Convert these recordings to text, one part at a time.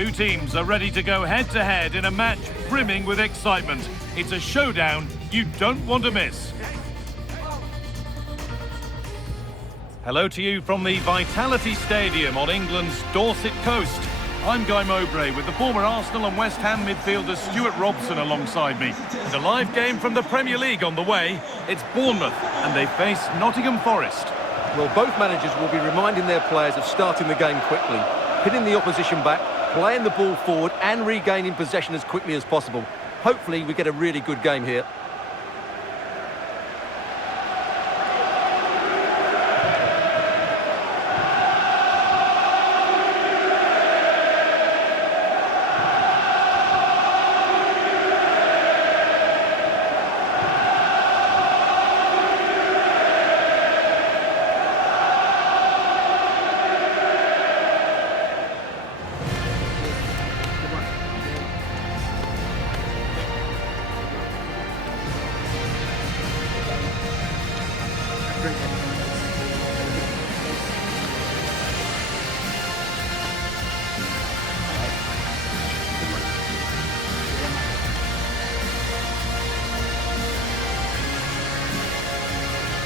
Two teams are ready to go head-to-head in a match brimming with excitement. It's a showdown you don't want to miss. Hello to you from the Vitality Stadium on England's Dorset coast. I'm Guy Mowbray with the former Arsenal and West Ham midfielder Stuart Robson alongside me. And a live game from the Premier League on the way. It's Bournemouth and they face Nottingham Forest. Well, both managers will be reminding their players of starting the game quickly, hitting the opposition back, playing the ball forward and regaining possession as quickly as possible. Hopefully we get a really good game here.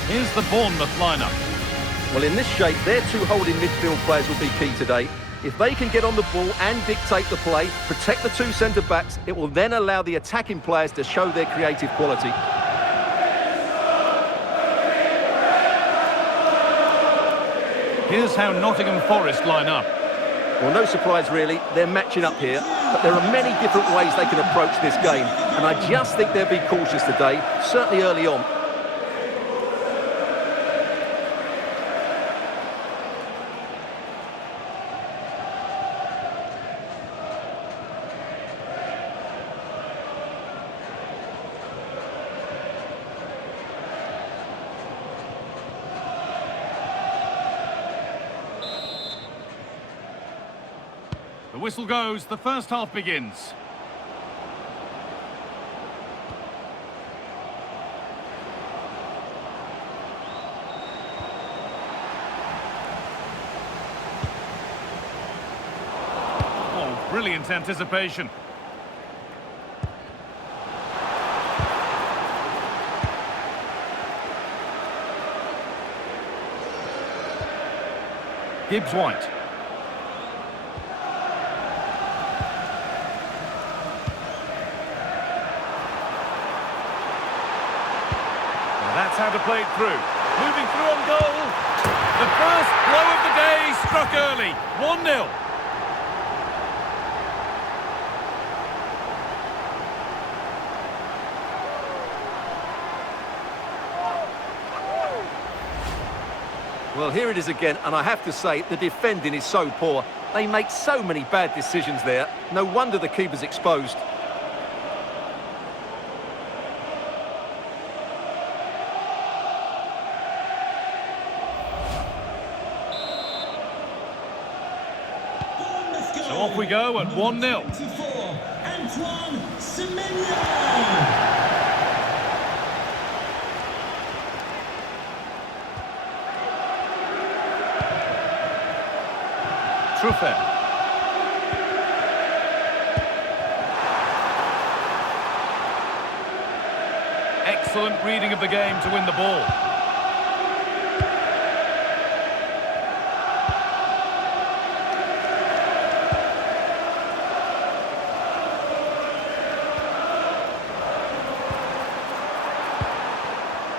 Here's the Bournemouth lineup. Well, in this shape, their two holding midfield players will be key today. If they can get on the ball and dictate the play, protect the two centre-backs, it will then allow the attacking players to show their creative quality. Here's how Nottingham Forest line up. Well, no surprise really, they're matching up here, but there are many different ways they can approach this game, and I just think they'll be cautious today, certainly early on. The whistle goes, the first half begins. Oh, brilliant anticipation. Gibbs-White. That's how to play it through. Moving through on goal. The first blow of the day struck early. 1-0. Well, here it is again, and I have to say, the defending is so poor. They make so many bad decisions there. No wonder the keeper's exposed. So off we go at 1-0. Truffet. Excellent reading of the game to win the ball.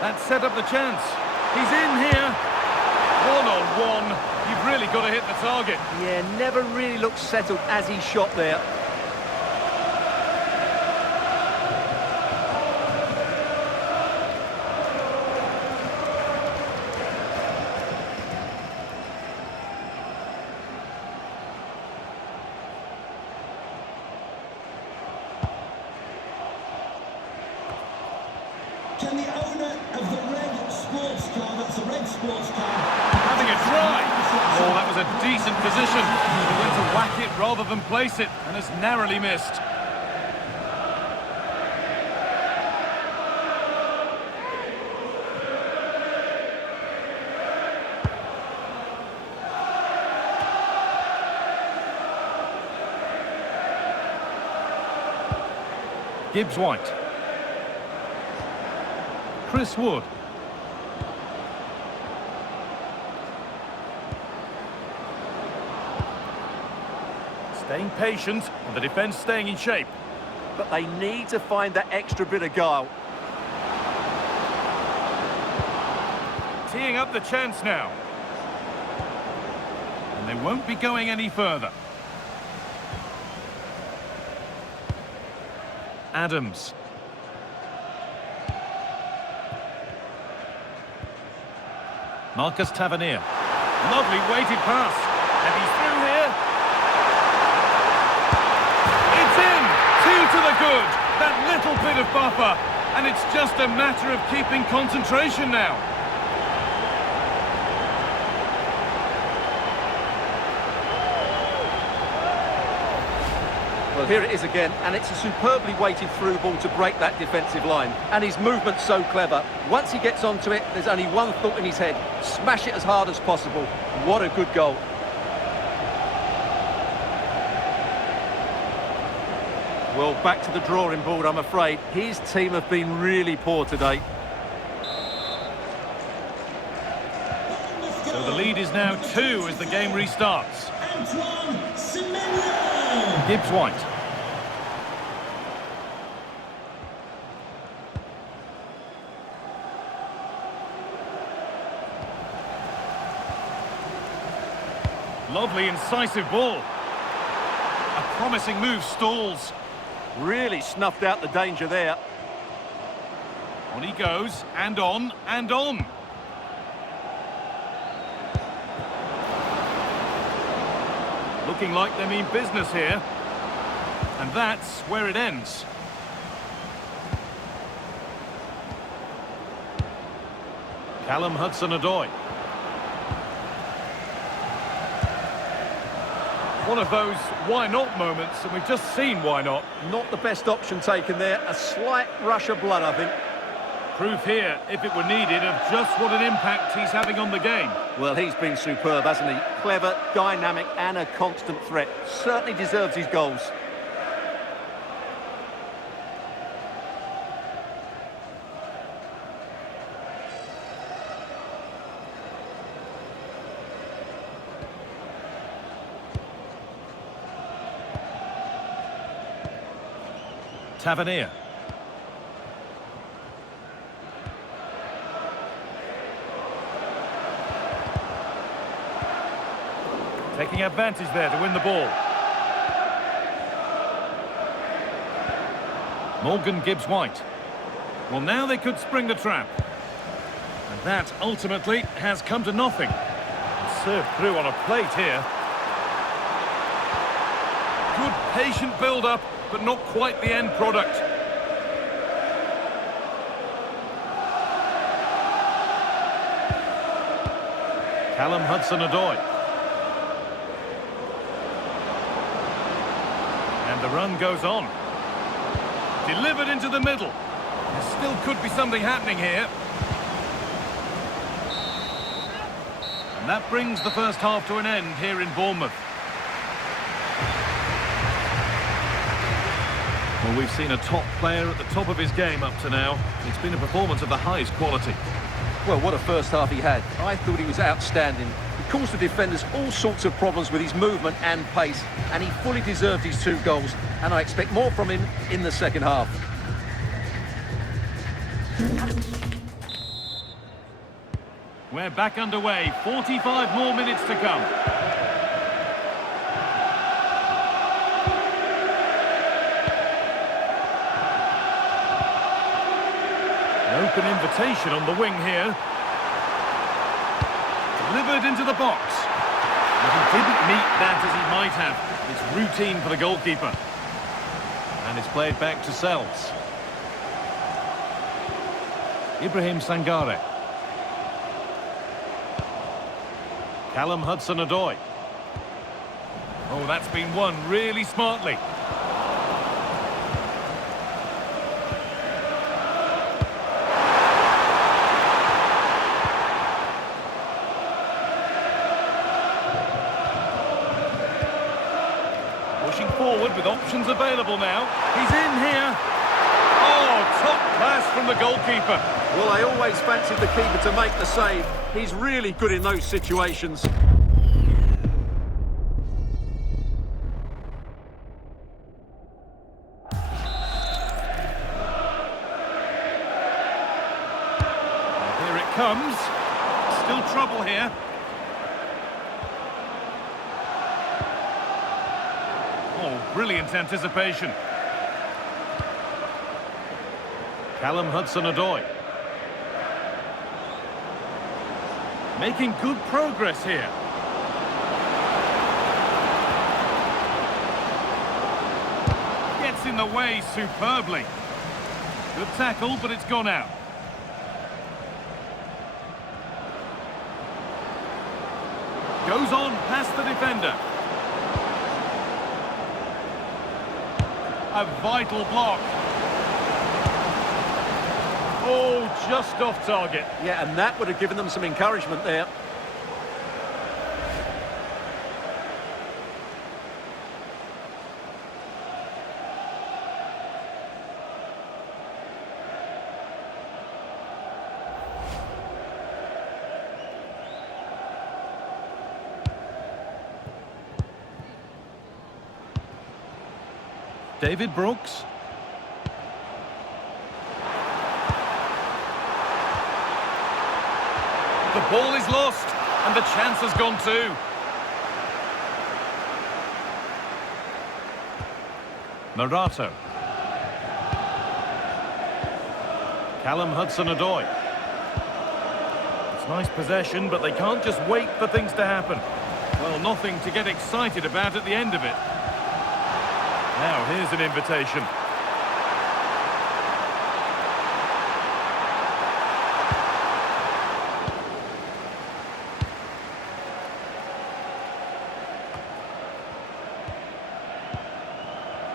That set up the chance. He's in here. One-on-one. You've really got to hit the target. Yeah, never really looked settled as he shot there. Can the owner of the red sports car, that's a red sports car, having a try? Oh, that was a decent position. He went to whack it rather than place it, and has narrowly missed. Gibbs-White. Chris Wood. Staying patient and the defence staying in shape. But they need to find that extra bit of guile. Teeing up the chance now. And they won't be going any further. Adams. Marcus Tavernier. Lovely weighted pass. And he's through here. It's in! Two to the good. That little bit of buffer. And it's just a matter of keeping concentration now. Well, here it is again, and it's a superbly weighted through ball to break that defensive line. And his movement's so clever. Once he gets onto it, there's only one thought in his head. Smash it as hard as possible. What a good goal. Well, back to the drawing board, I'm afraid. His team have been really poor today. So the lead is now 2 as the game restarts. Gibbs-White. Lovely incisive ball. A promising move stalls. Really snuffed out the danger there. On he goes, and on, and on. Looking like they mean business here. And that's where it ends. Callum Hudson-Odoi. One of those why not moments, and we've just seen why not. Not the best option taken there. A slight rush of blood, I think. Proof here, if it were needed, of just what an impact he's having on the game. Well, he's been superb, hasn't he? Clever, dynamic, and a constant threat. Certainly deserves his goals. Tavernier. Taking advantage there to win the ball. Morgan Gibbs-White. Well, now they could spring the trap. And that ultimately has come to nothing. Served through on a plate here. Good patient build-up, but not quite the end product. Callum Hudson-Odoi. And the run goes on. Delivered into the middle. There still could be something happening here. And that brings the first half to an end here in Bournemouth. Well, we've seen a top player at the top of his game up to now. It's been a performance of the highest quality. Well, what a first half he had. I thought he was outstanding. He caused the defenders all sorts of problems with his movement and pace, and he fully deserved his 2 goals, and I expect more from him in the second half. We're back underway. 45 more minutes to come. An open invitation on the wing here. Delivered into the box. But he didn't meet that as he might have. It's routine for the goalkeeper. And it's played back to Sells. Ibrahim Sangare. Callum Hudson-Odoi. Oh, that's been won really smartly. Pushing forward with options available now. He's in here. Top class from the goalkeeper. Well, I always fancied the keeper to make the save. He's really good in those situations. Here it comes. Still trouble here. Oh, brilliant anticipation. Callum Hudson-Odoi. Making good progress here. Gets in the way superbly. Good tackle, but it's gone out. Goes on past the defender. A vital block. Oh, just off target. Yeah, and that would have given them some encouragement there. David Brooks. The ball is lost, and the chance has gone too. Marato. Callum Hudson-Odoi. It's nice possession, but they can't just wait for things to happen. Well, nothing to get excited about at the end of it. Now, here's an invitation.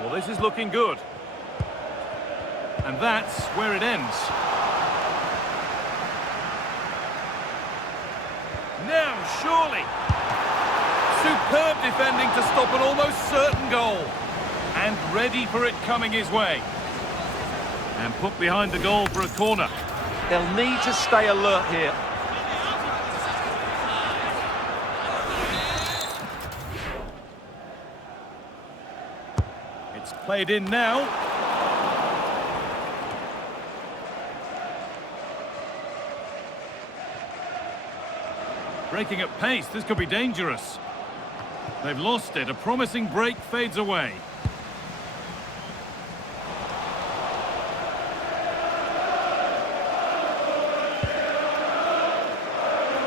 Well, this is looking good. And that's where it ends. Now, surely. Superb defending to stop an almost certain goal. And ready for it coming his way. And put behind the goal for a corner. They'll need to stay alert here. It's played in now. Breaking at pace, this could be dangerous. They've lost it, a promising break fades away.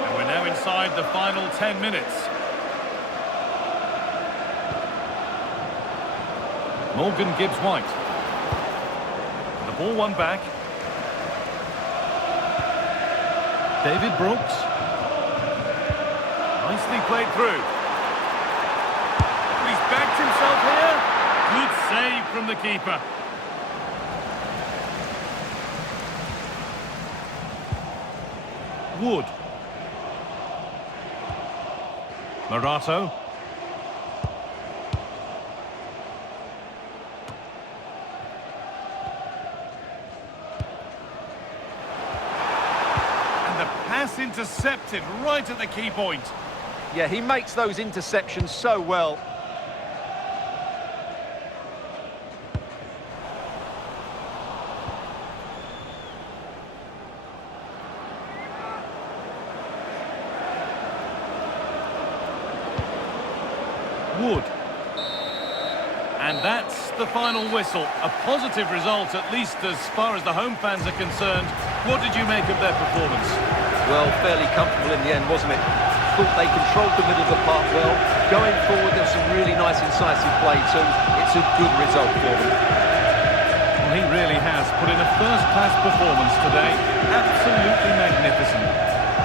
And we're now inside the final 10 minutes. Morgan Gibbs-White. The ball won back. David Brooks. Nicely played through. He's backed himself here. Good save from the keeper. Wood. Marato. And the pass intercepted right at the key point. Yeah, he makes those interceptions so well. Wood. And that's the final whistle. A positive result, at least as far as the home fans are concerned. What did you make of their performance? Well, fairly comfortable in the end, wasn't it? Thought they controlled the middle of the park well. Going forward, there's some really nice incisive play too. It's a good result for them. Well, he really has put in a first-class performance today. Absolutely magnificent.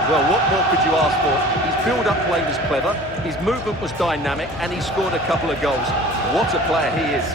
Well, what more could you ask for? His build-up play was clever, his movement was dynamic, and he scored a couple of goals. What a player he is.